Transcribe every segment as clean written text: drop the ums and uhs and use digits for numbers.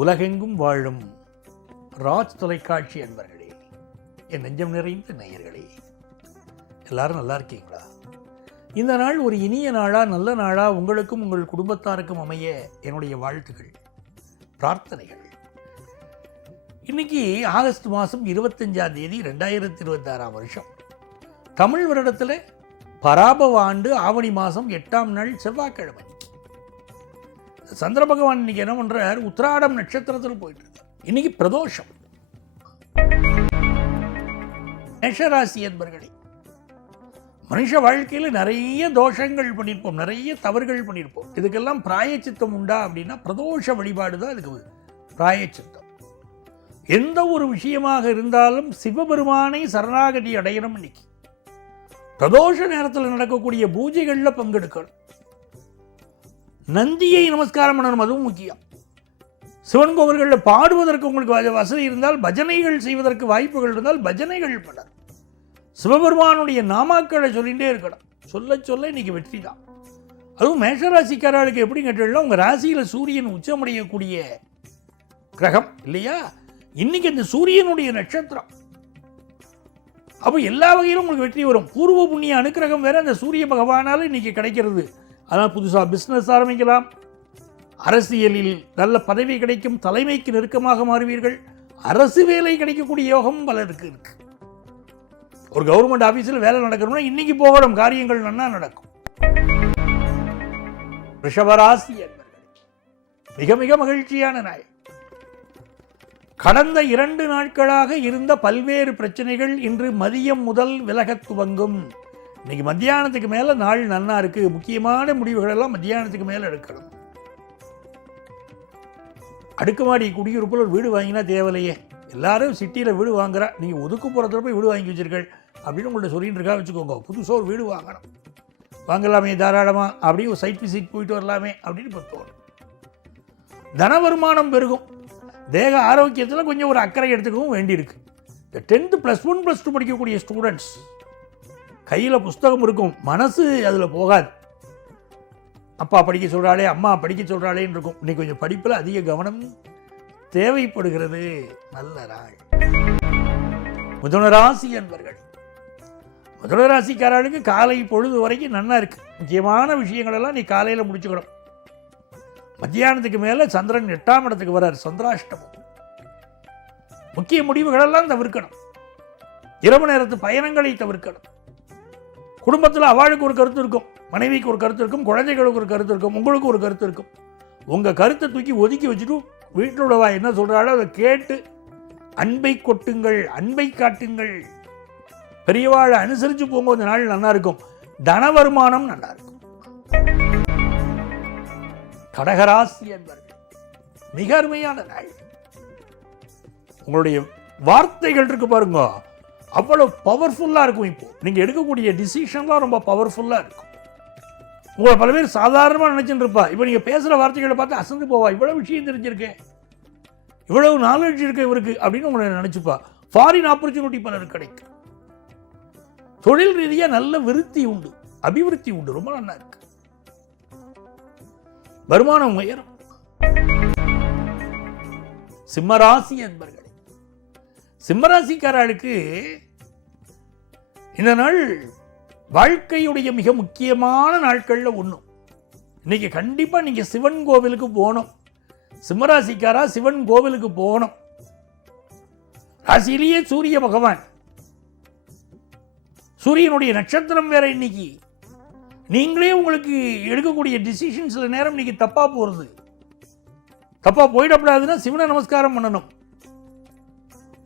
உலகெங்கும் வாழும் ராஜ் தொலைக்காட்சி அன்பர்களே, என் நெஞ்சம் நிறைந்த நேயர்களே, எல்லாரும் நல்லா இருக்கீங்களா? இந்த நாள் ஒரு இனிய நாளா, நல்ல நாளா உங்களுக்கும் உங்கள் குடும்பத்தாருக்கும் அமைய என்னுடைய வாழ்த்துகள், பிரார்த்தனைகள். இன்னைக்கு ஆகஸ்ட் மாதம் 25ஆம் தேதி 2026 வருஷம், தமிழ் வருடத்தில் பராபவ ஆண்டு ஆவணி மாதம் 8ஆம் நாள் செவ்வாய்க்கிழமை. சந்திர பகவான் இன்னைக்கு என்ன பண்றார்? உத்திராடம் நட்சத்திரத்தில் போயிட்டு இருக்கார். இன்னைக்கு பிரதோஷம். மேஷராசி என்பர்களே, மனுஷ வாழ்க்கையில் நிறைய தோஷங்கள் பண்ணியிருப்போம், நிறைய தவறுகள் பண்ணியிருப்போம். இதுக்கெல்லாம் பிராயச்சித்தம் உண்டா அப்படின்னா பிரதோஷ வழிபாடு தான் இதுக்கு பிராயச்சித்தம். எந்த ஒரு விஷயமாக இருந்தாலும் சிவபெருமானை சரணாகதி அடையணும். இன்னைக்கு பிரதோஷ நேரத்தில் நடக்கக்கூடிய பூஜைகளில் பங்கெடுக்கணும். நந்தியை நமஸ்காரம் பண்ணணும், அதுவும் முக்கியம். சிவன் கோவில்களில் பாடுவதற்கு உங்களுக்கு வசதி இருந்தால், பஜனைகள் செய்வதற்கு வாய்ப்புகள் இருந்தால் பஜனைகள் பண்ணணும். சிவபெருமானுடைய நாமாக்களை சொல்லிகிட்டே இருக்கணும். சொல்ல சொல்ல இன்னைக்கு வெற்றி தான். அதுவும் மேஷராசிக்காரர்களுக்கு எப்படி கேட்டீங்கன்னா, உங்கள் ராசியில் சூரியன் உச்சமடையக்கூடிய கிரகம் இல்லையா? இன்னைக்கு அந்த சூரியனுடைய நட்சத்திரம். அப்போ எல்லா வகையிலும் உங்களுக்கு வெற்றி வரும். பூர்வ புண்ணிய அனுக்கிரகம் வேற அந்த சூரிய பகவானாலும் இன்னைக்கு கிடைக்கிறது. அதனால் புதுசாக பிஸ்னஸ் ஆரம்பிக்கலாம், அரசியலில் நல்ல பதவி கிடைக்கும், தலைமைக்கு நெருக்கமாக மாறுவீர்கள், அரசு வேலை கிடைக்கக்கூடிய யோகம் பலருக்கு இருக்கு. ஒரு கவர்மெண்ட் ஆஃபீஸில் வேலை நடக்கணும்னா இன்னைக்கு போகணும், காரியங்கள் நன்னா நடக்கும். ரிஷபராசி என்பவர்கள் மிக மிக மகிழ்ச்சியான நாள். கடந்த 2 நாட்களாக இருந்த பல்வேறு பிரச்சனைகள் இன்று மதியம் முதல் விலகத் துவங்கும். இன்னைக்கு மத்தியானத்துக்கு மேலே நாள் நன்னா இருக்கு. முக்கியமான முடிவுகள் எல்லாம் மத்தியானத்துக்கு மேலே எடுக்கணும். அடுக்குமாடி குடியிருப்பில் ஒரு வீடு வாங்கினா தேவையில்லையே, எல்லாரும் சிட்டியில் வீடு வாங்குறா, நீங்கள் ஒதுக்குப்புறத்தில் போய் வீடு வாங்கி வச்சிருக்கள் அப்படின்னு உங்கள்கிட்ட சொல்லிட்டு இருக்கா வச்சுக்கோங்க. புதுசாக ஒரு வீடு வாங்கணும், வாங்கலாமே தாராளமாக, அப்படியே ஒரு சைட் விசிட் போயிட்டு வரலாமே அப்படின்னு இப்போ தோணும். தன வருமானம் பெருகும். தேக ஆரோக்கியத்தில் கொஞ்சம் ஒரு அக்கறை எடுத்துக்கவும் வேண்டியிருக்கு. இந்த 10th +1 +2 படிக்கக்கூடிய ஸ்டூடெண்ட்ஸ் கையில் புஸ்தகம் இருக்கும், மனசு அதில் போகாது. அப்பா படிக்க சொல்கிறாளே, அம்மா படிக்க சொல்கிறாளேன்னு இருக்கும். இன்னைக்கு கொஞ்சம் படிப்பில் அதிக கவனம் தேவைப்படுகிறது. நல்ல நாள். மிதுனராசி என்பர்கள், மிதுனராசிக்காரர்களுக்கு காலை பொழுது வரைக்கும் நன்னா இருக்கு. முக்கியமான விஷயங்களெல்லாம் நீ காலையில் முடிச்சுக்கணும். மத்தியானத்துக்கு மேலே சந்திரன் 8ஆம் இடத்துக்கு வர்றார், சந்திராஷ்டமம். முக்கிய முடிவுகளெல்லாம் தவிர்க்கணும். இரவு நேரத்து பயணங்களை தவிர்க்கணும். குடும்பத்தில் அவளுக்கு ஒரு கருத்து இருக்கும், மனைவிக்கு ஒரு கருத்து இருக்கும், குழந்தைகளுக்கு ஒரு கருத்து இருக்கும், உங்களுக்கு ஒரு கருத்து இருக்கும். உங்கள் கருத்தை தூக்கி ஒதுக்கி வச்சுட்டு வீட்டில் உள்ளவா என்ன சொல்கிறாளோ அதை கேட்டு அன்பை கொட்டுங்கள், அன்பை காட்டுங்கள். பெரியவாழை அனுசரித்து போங்க. இந்த நாள் நல்லா இருக்கும். தன வருமானம் நல்லா இருக்கும். கடகராசி என்பர்கள் மிக அருமையான நாள். உங்களுடைய வார்த்தைகள் இருக்கு பாருங்க, அவ்வளவு பவர்ஃபுல்லாக இருக்கும். இப்போ நீங்கள் எடுக்கக்கூடிய டிசிஷன்லாம் ரொம்ப பவர்ஃபுல்லாக இருக்கும். உங்களை பல பேர் சாதாரணமாக நினச்சிட்டு இருப்பா. இப்போ நீங்கள் பேசுகிற வார்த்தைகளை பார்த்து அசந்து போவா. இவ்வளோ விஷயம் தெரிஞ்சிருக்கேன், இவ்வளவு நாலேஜ் இருக்கு இவருக்கு அப்படின்னு உங்களை நினச்சிப்பா. ஃபாரின் ஆப்பர்ச்சுனிட்டி பலருக்கு கிடைக்கும். தொழில் ரீதியாக நல்ல விருத்தி உண்டு, அபிவிருத்தி உண்டு, ரொம்ப நல்லா இருக்கு. வருமானம் உயரும். சிம்மராசி என்பர்களே, சிம்மராசிக்காரர்களுக்கு இந்த நாள் வாழ்க்கையுடைய மிக முக்கியமான நாட்களில் ஒன்று. இன்னைக்கு கண்டிப்பாக நீங்கள் சிவன் கோவிலுக்கு போகணும். சிம்மராசிக்காரா சிவன் கோவிலுக்கு போகணும். ராசியிலேயே சூரிய பகவான், சூரியனுடைய நட்சத்திரம் வேற. இன்னைக்கு நீங்களே உங்களுக்கு எடுக்கக்கூடிய டிசிஷன் சில நேரம் இன்னைக்கு தப்பா போகிறது. தப்பா போயிடக்கூடாதுன்னா சிவனை நமஸ்காரம் பண்ணணும்.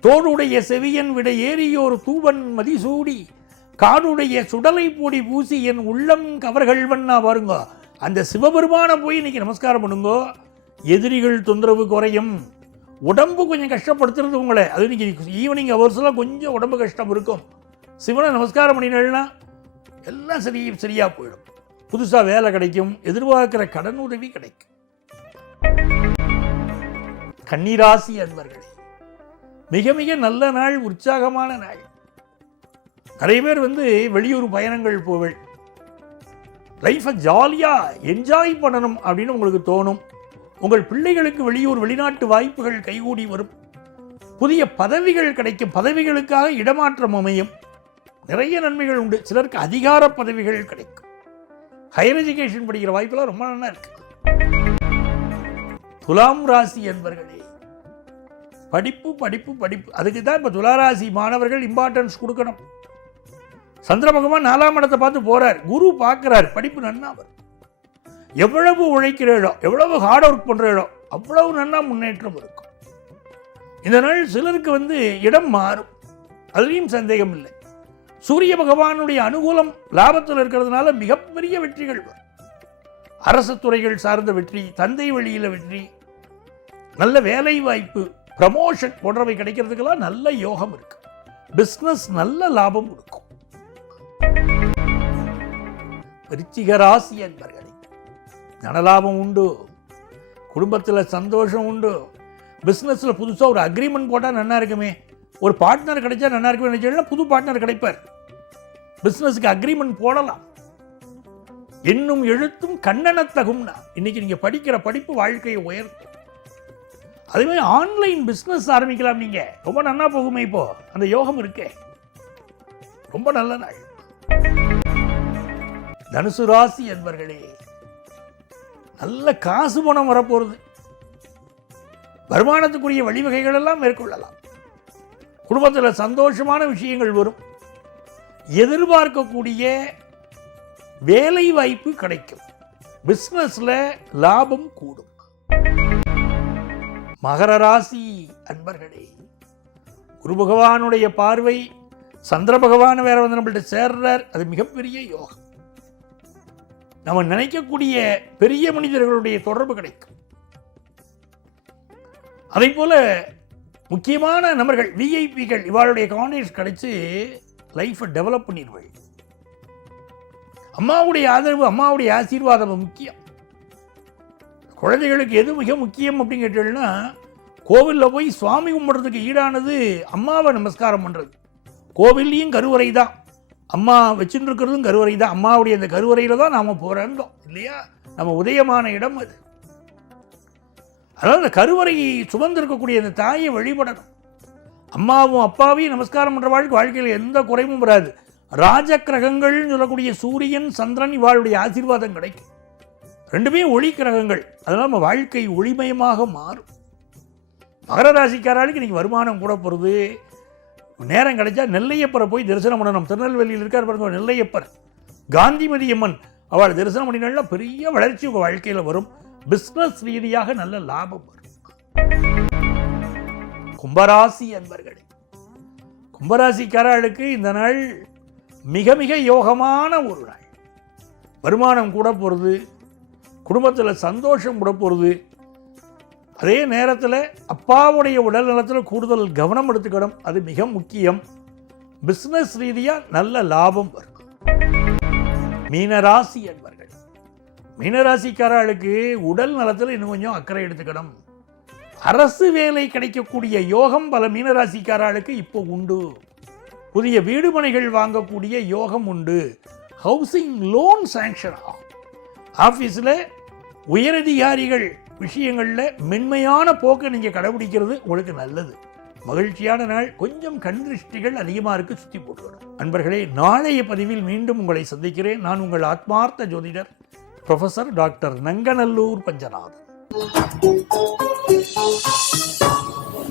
தோடுடைய செவியன் விட ஏறியோர் தூவன் மதிசூடி காடுடைய சுடலை போடி பூசி என் உள்ளம் கவர்கள்வன்னா பாருங்க. அந்த சிவபெருமான போய் இன்னைக்கு நமஸ்காரம் பண்ணுங்க. எதிரிகள் தொந்தரவு குறையும். உடம்பு கொஞ்சம் கஷ்டப்படுத்துறது உங்களை, அது இன்னைக்கு ஈவினிங் ஹவர்ஸ்லாம் கொஞ்சம் உடம்பு கஷ்டம் இருக்கும். சிவனை நமஸ்காரம் பண்ணினா எல்லாம் சரியா போயிடும். புதுசாக வேலை கிடைக்கும், எதிர்பார்க்கிற கடன் உதவி கிடைக்கும். கன்னிராசி அன்பர்களே, மிக மிக நல்ல நாள், உற்சாகமான நாள். நிறைய பேர் வெளியூர் பயணங்கள் போவள். லைஃப்பை ஜாலியாக என்ஜாய் பண்ணணும் அப்படின்னு உங்களுக்கு தோணும். உங்கள் பிள்ளைகளுக்கு வெளியூர் வெளிநாட்டு வாய்ப்புகள் கைகூடி வரும். புதிய பதவிகள் கிடைக்கும். பதவிகளுக்காக இடமாற்றம் அமையும். நிறைய நன்மைகள் உண்டு. சிலருக்கு அதிகார பதவிகள் கிடைக்கும். ஹையர் எஜுகேஷன் படிக்கிற வாய்ப்பெல்லாம் ரொம்ப நல்லா இருக்கு. துலாம் ராசி என்பர்களே, படிப்பு படிப்பு படிப்பு. அதுக்கு தான் இப்போ துளாராசி மாணவர்கள் இம்பார்ட்டன்ஸ் கொடுக்கணும். சந்திர பகவான் 4ஆம் இடத்தை பார்த்து போறார். குரு பார்க்கிறார். படிப்பு நன்னா வரும். எவ்வளவு உழைக்கிறீர்களோ, எவ்வளவு ஹார்ட் ஒர்க் பண்ணுறீர்களோ அவ்வளவு நன்னா முன்னேற்றம் இருக்கும். இந்த நாள் சிலருக்கு இடம் மாறும். அதுலேயும் சந்தேகம் இல்லை. சூரிய பகவானுடைய அனுகூலம் லாபத்தில் இருக்கிறதுனால மிகப்பெரிய வெற்றிகள் வரும். அரசு துறைகள் சார்ந்த வெற்றி, தந்தை வழியில் வெற்றி, நல்ல வேலை வாய்ப்பு, ப்ரமோஷன் போன்றவை கிடைக்கிறதுக்கெல்லாம் நல்ல யோகம் இருக்கு. பிஸ்னஸ் நல்ல லாபம் கொடுக்கும். விருச்சிக ராசி என்பர்களே, தனலாபம் உண்டு. குடும்பத்தில் சந்தோஷம் உண்டு. பிஸ்னஸில் புதுசாக ஒரு அக்ரிமெண்ட் போட்டால் நல்லா இருக்குமே, ஒரு பார்ட்னர் கிடைச்சா நல்லா இருக்குமே நினைச்சா புது பார்ட்னர் கிடைப்பார். பிஸ்னஸுக்கு அக்ரிமெண்ட் போடலாம். இன்னும் எழுத்தும் கண்ணனத்தகும்னா இன்னைக்கு நீங்கள் படிக்கிற படிப்பு வாழ்க்கையை உயர்த்தும். அதேமாதிரி ஆன்லைன் பிஸ்னஸ் ஆரம்பிக்கலாம். நீங்கள் ரொம்ப நல்லா போகுமே. இப்போ அந்த யோகம் இருக்கே, ரொம்ப நல்ல நாள். தனுசு ராசி என்பர்களே, நல்ல காசு பணம் வரப்போகிறது. வருமானத்துக்குரிய வழிவகைகள் எல்லாம் மேற்கொள்ளலாம். குடும்பத்தில் சந்தோஷமான விஷயங்கள் வரும். எதிர்பார்க்கக்கூடிய வேலை வாய்ப்பு கிடைக்கும். பிசினஸ்ல லாபம் கூடும். மகர ராசி அன்பர்களே, குரு பகவானுடைய பார்வை சந்திர பகவான் வேற நம்மள்ட்ட சேர்றார். அது மிகப்பெரிய யோகம். நம்ம நினைக்கக்கூடிய பெரிய மனிதர்களுடைய தொடர்பு கிடைக்கும். அதே போல முக்கியமான நபர்கள், விஐபிகள், இவருடைய கான்டாக்ட்ஸ் கிடைச்சு லைஃபை டெவலப் பண்ணிடுவாள். அம்மாவுடைய ஆதரவு, அம்மாவுடைய ஆசீர்வாதம் முக்கியம். குழந்தைகளுக்கு எது மிக முக்கியம் அப்படின்னு கேட்டீங்கன்னா, கோவிலில் போய் சுவாமி கும்பிட்றதுக்கு ஈடானது அம்மாவை நமஸ்காரம் பண்ணுறது. கோவில்லையும் கருவறை தான், அம்மா வச்சுட்டு இருக்கிறதும் கருவறை தான். அம்மாவுடைய அந்த கருவறையில் தான் நாம் போகிறோம் இல்லையா? நம்ம உதயமான இடம் அது. அதாவது அந்த கருவறையை சுமந்திருக்கக்கூடிய அந்த தாயை வழிபடணும். அம்மாவும் அப்பாவையும் நமஸ்காரம் பண்ணுற வாழ்க்கையில் எந்த குறைவும் வராது. ராஜக்கிரகங்கள்னு சொல்லக்கூடிய சூரியன், சந்திரன், இவாளுடைய ஆசீர்வாதம் கிடைக்கும். ரெண்டுமே ஒளி கிரகங்கள். அதனால் நம்ம வாழ்க்கை ஒளிமயமாக மாறும். மகர ராசிக்காரர்களுக்கு இன்னைக்கு வருமானம் கூட போகிறது. நேரம் கிடைச்சா நெல்லையப்பரை போய் தரிசனம் பண்ணணும். திருநெல்வேலியில் இருக்கார் பாருங்க நெல்லையப்பர், காந்திமதி அம்மன், அவள் தரிசனம் பண்ணினால பெரிய வளர்ச்சி உங்கள் வாழ்க்கையில் வரும். பிஸ்னஸ் ரீதியாக நல்ல லாபம் வரும். கும்பராசி அன்பர்களே, கும்பராசிக்காரர்களுக்கு இந்த நாள் மிக மிக யோகமான ஒரு நாள். வருமானம் கூட போகிறது, குடும்பத்தில் சந்தோஷம் கூட போகிறது. அதே நேரத்தில் அப்பாவுடைய உடல் நலத்தில் கூடுதல் கவனம் எடுத்துக்கணும். அது மிக முக்கியம். பிஸ்னஸ் ரீதியாக நல்ல லாபம் வரும். மீனராசி என்பர்கள், மீனராசிக்காரர்களுக்கு உடல் நலத்தில் இன்னும் கொஞ்சம் அக்கறை எடுத்துக்கணும். அரசு வேலை கிடைக்கக்கூடிய யோகம் பல மீனராசிக்காரர்களுக்கு இப்போ உண்டு. புதிய வீடுமனைகள் வாங்கக்கூடிய யோகம் உண்டு. ஹவுசிங் லோன் சாங்ஷன் ஆகும். ஆஃபீஸில் உயரதிகாரிகள் விஷயங்களில் மென்மையான போக்கை நீங்கள் கடைபிடிக்கிறது உங்களுக்கு நல்லது. மகிழ்ச்சியான நாள். கொஞ்சம் கண் திருஷ்டிகள் அதிகமாக இருக்கு, சுற்றி போட்டுவிடும். அன்பர்களே, நாளைய பதிவில் மீண்டும் உங்களை சந்திக்கிறேன். நான் உங்கள் ஆத்மார்த்த ஜோதிடர் ப்ரொஃபஸர் டாக்டர் நங்கநல்லூர் பஞ்சநாதன்.